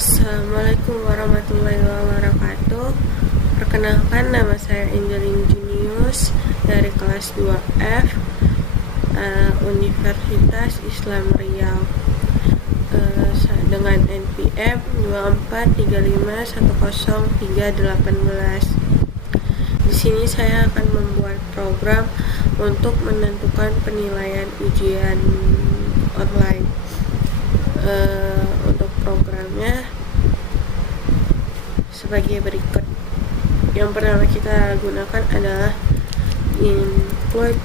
Assalamualaikum warahmatullahi wabarakatuh. Perkenalkan, nama saya Angelin Junius dari kelas 2F Universitas Islam Riau dengan NPM 2435103818. Di sini saya akan membuat program untuk menentukan penilaian ujian online. Untuk programnya sebagai berikut. Yang pertama kita gunakan adalah input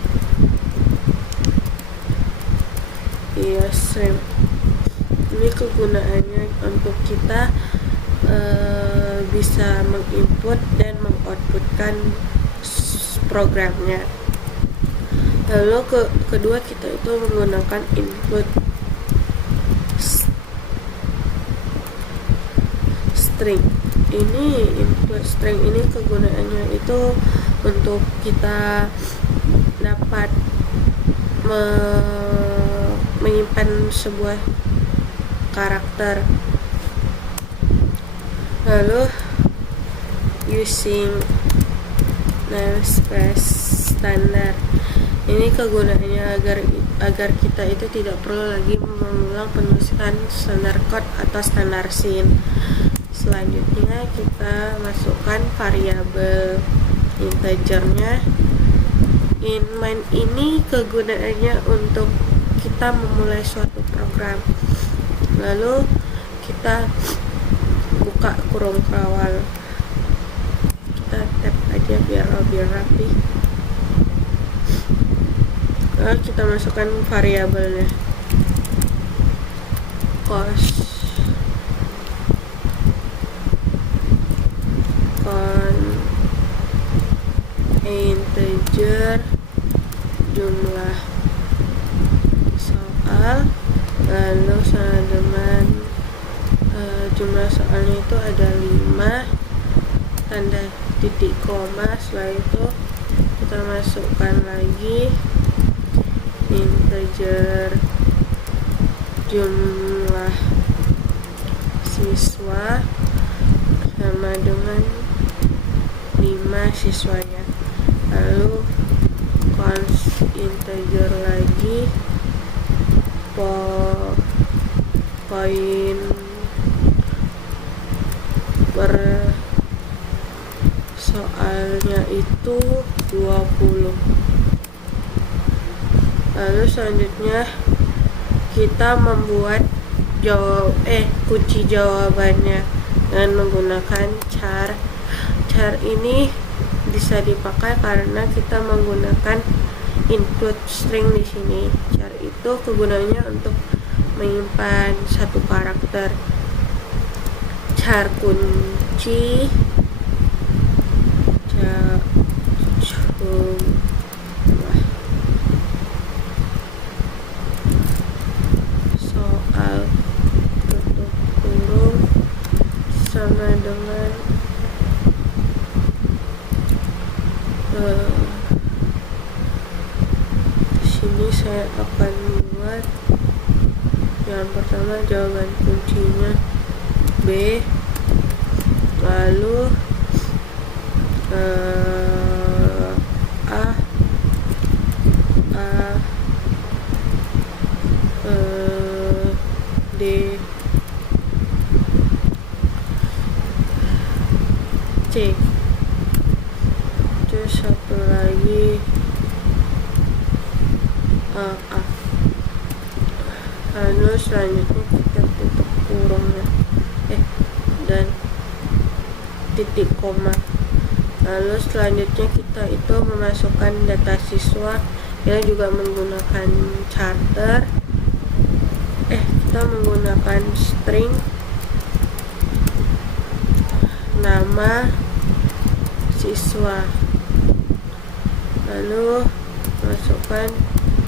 stream. Ini kegunaannya untuk kita bisa menginput dan mengoutputkan programnya. Lalu kedua kita itu menggunakan input string. Input string ini kegunaannya itu untuk kita dapat menyimpan sebuah karakter. Lalu using namespace standar. Ini kegunaannya agar kita itu tidak perlu lagi mengulang penulisan standar code atau standar scene. Selanjutnya kita masukkan variabel integernya. In main ini kegunaannya untuk kita memulai suatu program. Lalu kita buka kurung kawal. Kita tap aja biar lebih rapi. Lalu kita masukkan variabelnya. Cost integer jumlah soal, lalu sama dengan jumlah soalnya itu ada 5, tanda titik koma. Setelah itu kita masukkan lagi integer jumlah siswa sama dengan 5 siswanya. Lalu const integer lagi, poin per soalnya itu 20. Lalu selanjutnya kita membuat kunci jawabannya dengan menggunakan char. Char ini bisa dipakai karena kita menggunakan input string di sini. Char itu kegunaannya untuk menyimpan satu karakter. Char kunci soal tutup kurung sama dengan sini saya akan buat yang pertama jawaban kuncinya B, lalu D, C. Terus satu lagi A. Lalu selanjutnya kita tutup kurungnya dan titik koma. Lalu selanjutnya kita itu memasukkan data siswa yang juga menggunakan charter. Kita menggunakan string nama siswa, lalu masukkan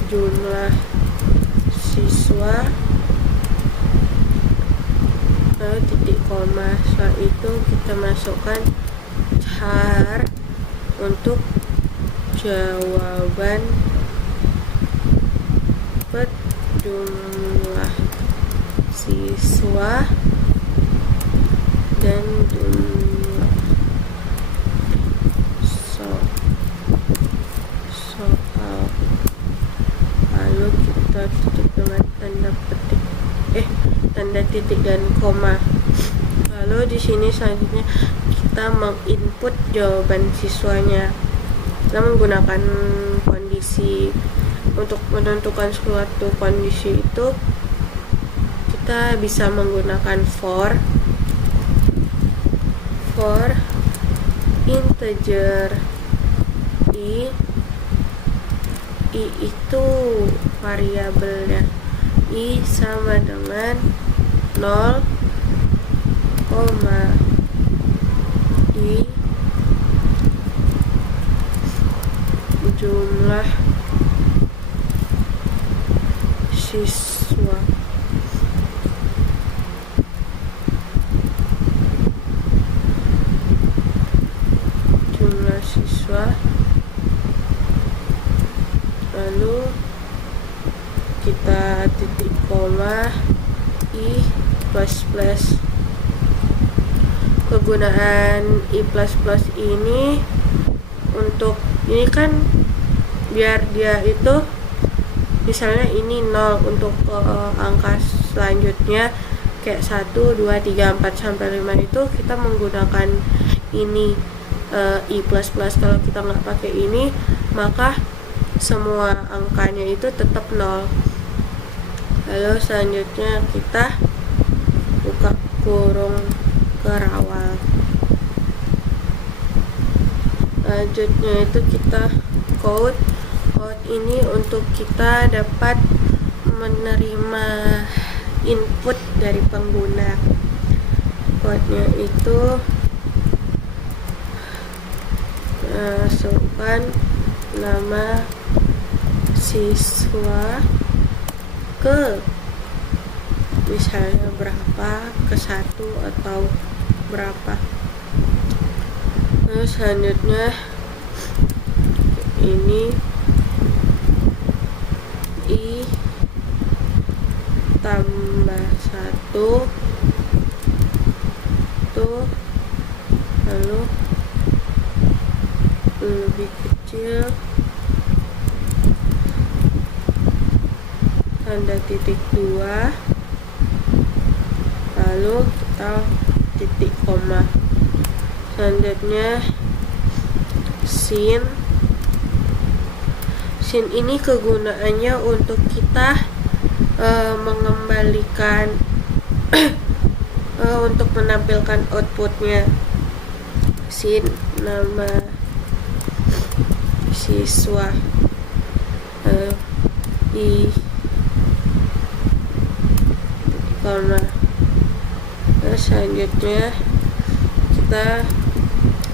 jumlah siswa, lalu titik koma. Setelah itu kita masukkan char untuk jawaban jumlah siswa dan koma. Lalu di sini selanjutnya kita menginput jawaban siswanya. Kita menggunakan kondisi untuk menentukan suatu kondisi itu, kita bisa menggunakan for integer i itu variabelnya, i sama dengan 0, i jumlah siswa. Lalu kita titik koma i plus plus. Kegunaan i plus plus ini untuk ini kan biar dia itu misalnya ini 0 untuk angka selanjutnya kayak 1, 2, 3, 4 sampai 5 itu kita menggunakan ini i plus plus. Kalau kita nggak pakai ini maka semua angkanya itu tetap 0. Lalu selanjutnya kita buka kurung kerawal. Selanjutnya itu kita code ini untuk kita dapat menerima input dari pengguna. Code-nya itu masukkan nama siswa ke misalnya berapa, ke 1 atau berapa. Lalu selanjutnya ini i tambah 1 tuh, lalu lebih kecil tanda titik 2, lalu kita titik koma. Selanjutnya sin ini kegunaannya untuk kita mengembalikan untuk menampilkan outputnya. Sin nama siswa, i koma. Selanjutnya kita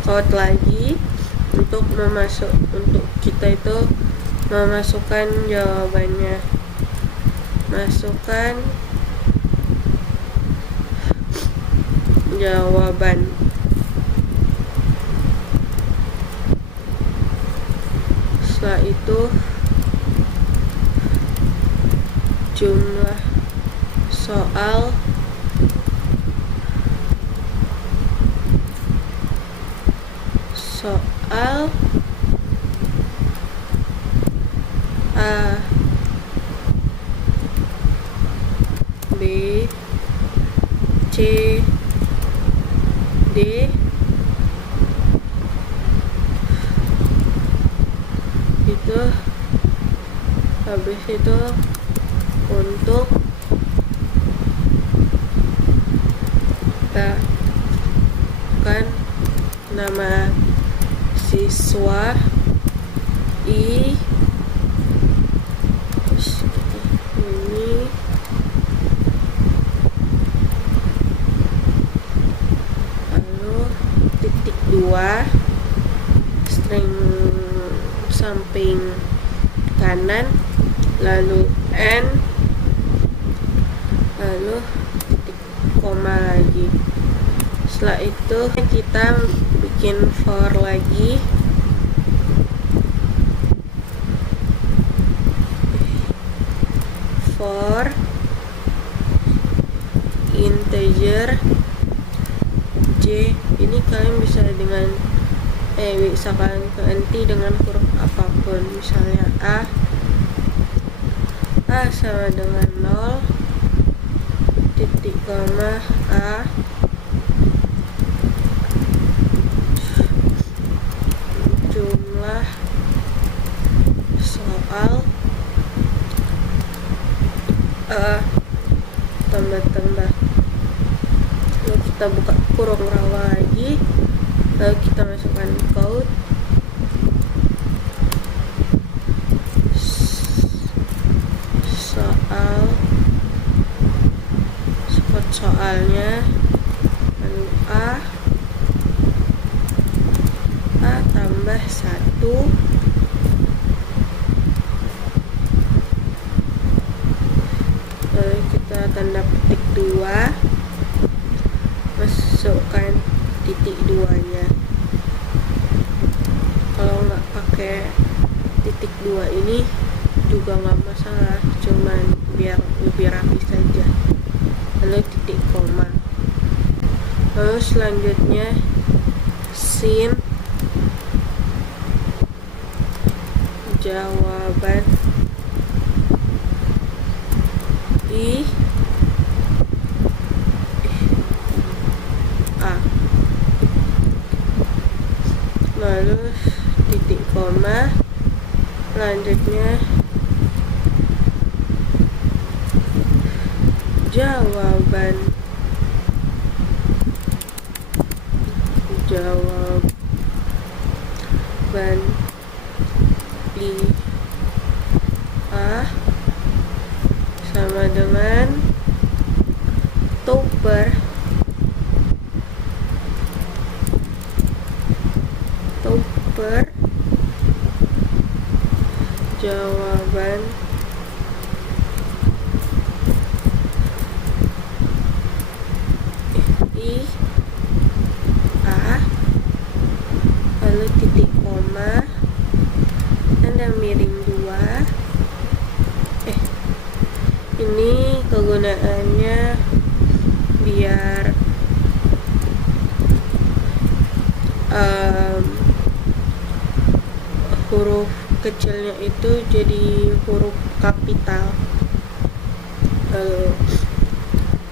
code lagi untuk kita itu memasukkan jawabannya. Masukkan jawaban. Setelah itu jumlah soal A, B, C, D itu habis itu untuk kan nama siswa i ini lalu titik 2 string samping kanan, lalu n, lalu titik koma lagi. Setelah itu kita bikin for lagi. For integer j, ini kalian bisa dengan bisa kalian ganti dengan huruf apapun, misalnya a sama dengan 0 titik koma A jumlah soal tambah lalu kita buka kurung rawa lagi, lalu kita masukkan code soalnya, lalu A tambah 1 lalu kita tanda petik 2, masukkan titik 2 nya. Kalau nggak pakai titik 2 ini juga nggak masalah, cuman biar lebih rapi saja. Lalu titik koma, lalu selanjutnya sin jawaban I A, lalu titik koma, selanjutnya jawaban I A sama dengan topper jawaban I A, lalu titik koma, tanda miring 2. Ini kegunaannya biar huruf kecilnya itu jadi huruf kapital. Lalu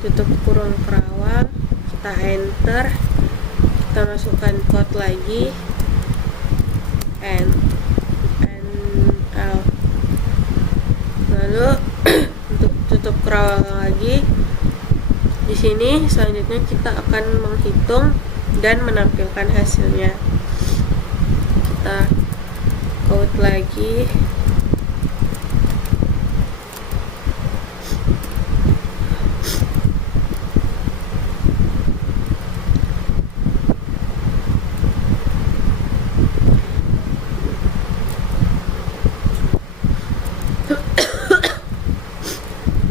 tutup kurung kerawang, kita enter, kita masukkan code lagi N L, lalu untuk tutup kerawang lagi. Di sini selanjutnya kita akan menghitung dan menampilkan hasilnya. Kita code lagi,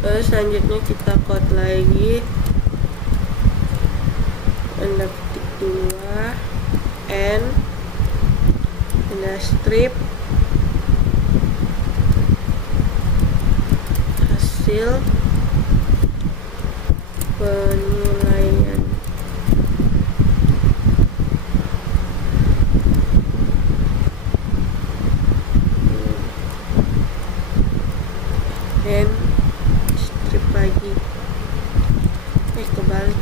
lalu selanjutnya kita code lagi, tanda petik 2 N tanda strip hasil penilaian. N strip lagi, kebalik,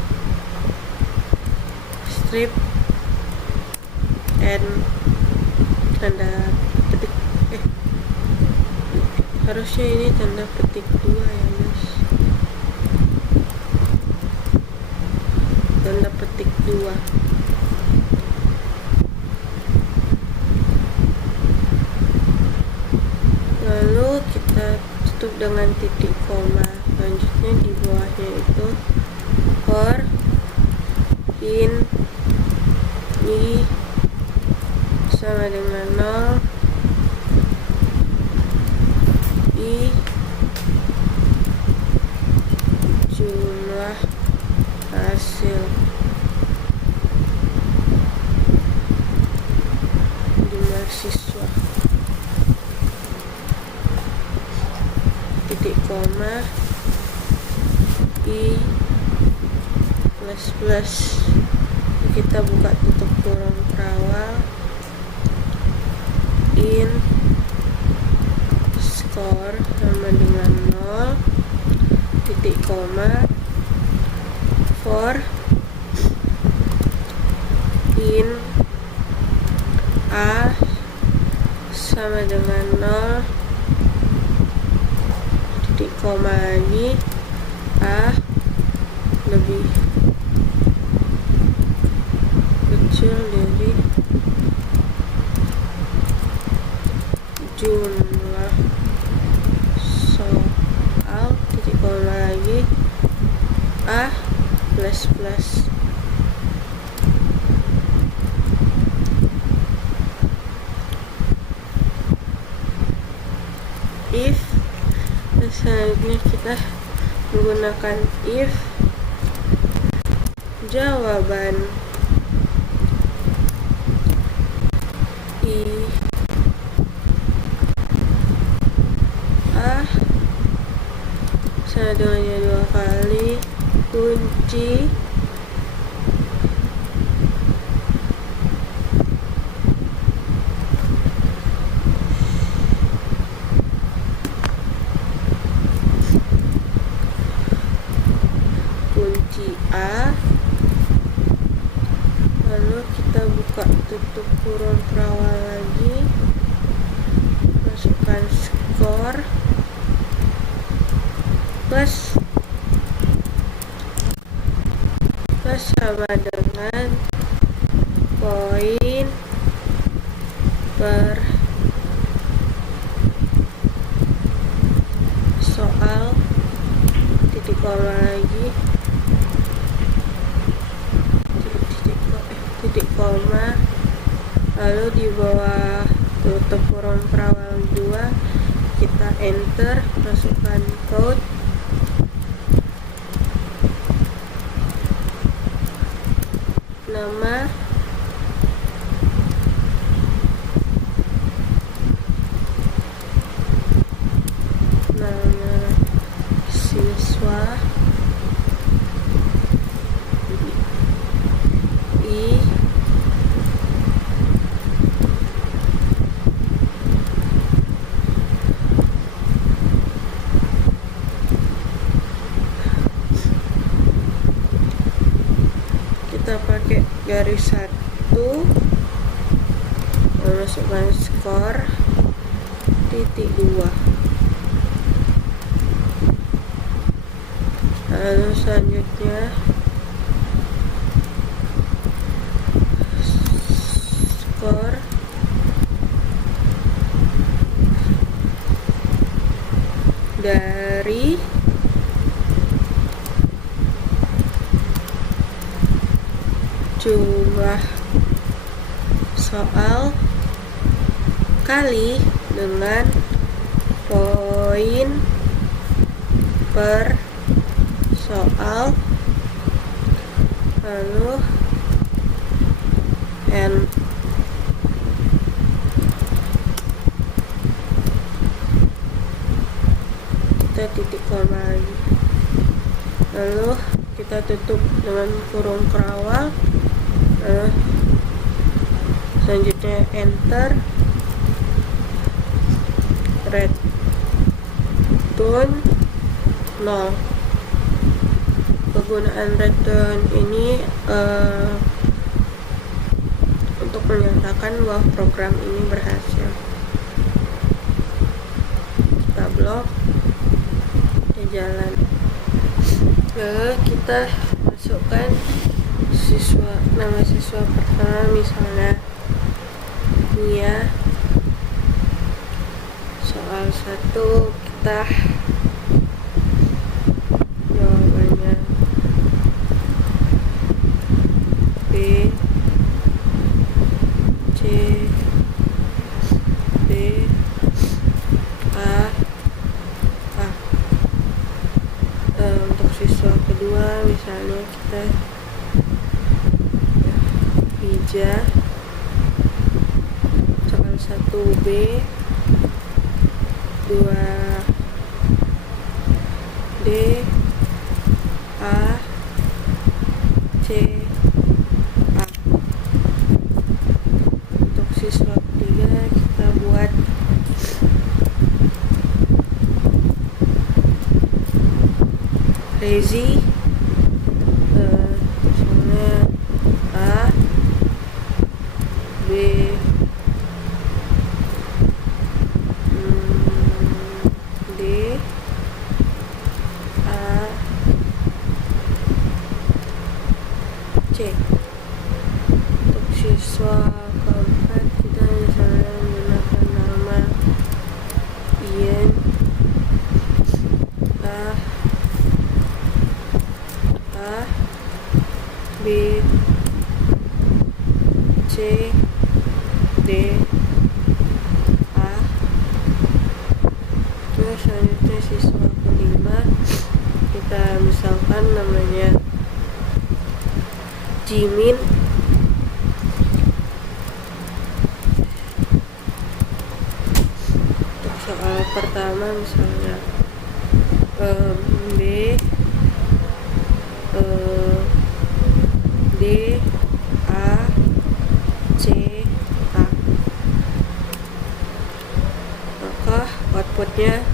strip N tanda petik harusnya ini tanda petik 2 ya guys, tanda petik 2. Lalu kita tutup dengan titik koma. Selanjutnya di bawahnya itu for in I sama dengan 0, I jumlah hasil jumlah siswa, titik koma, I plus kita buka tutup kurung kerawang, in score sama dengan 0, titik koma, for in A sama dengan 0, titik koma lagi, A lebih kecil dari jumlah soal, titik koma lagi, A plus plus. If, selanjutnya kita menggunakan if jawaban I A sama dengannya 2 kali kunci A, lalu kita buka tutup kurung perawal lagi, masukkan skor plus sama dengan poin per soal, titik koma lagi, titik koma, lalu di bawah tutup kurung perawal 2 kita enter, masukkan code, nama, siswa, I, kita pakai garis 1, masukkan skor, titik 2, lalu selanjutnya skor dari jumlah soal kali dengan poin per soal, lalu N. Kita titik koma lagi, lalu kita tutup dengan kurung kerawal, selanjutnya enter, return 0. Penggunaan return ini untuk menyatakan bahwa program ini berhasil. Kita blok, kita jalan. Lalu kita masukkan nama siswa pertama, misalnya Nia. Soal 1 kita jawabannya B, C, D, A. Untuk siswa kedua misalnya kita Hija. Soal 1 B, 2 D, A, C, A. Untuk siswa ketiga kita buat Rezi, C. Untuk siswa keempat kita misalnya menggunakan nama Ian A B C D A. Terus selanjutnya siswa kelima kita misalkan namanya Jimin. Untuk soal pertama misalnya B D A C A, maka outputnya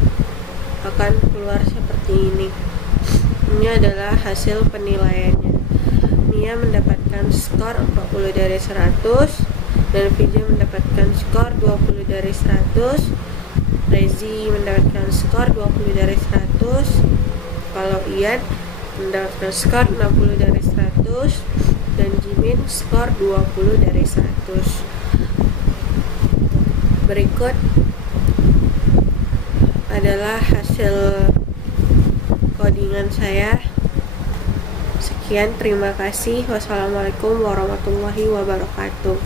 akan keluar seperti ini. Ini adalah hasil penilaiannya. Nia mendapatkan skor 40 dari 100 dan Vija mendapatkan skor 20 dari 100. Rezi mendapatkan skor 20 dari 100. Kalau Ian mendapatkan skor 60 dari 100 dan Jimin skor 20 dari 100. Berikut adalah hasil codingan saya. Sekian, terima kasih. Wassalamualaikum warahmatullahi wabarakatuh.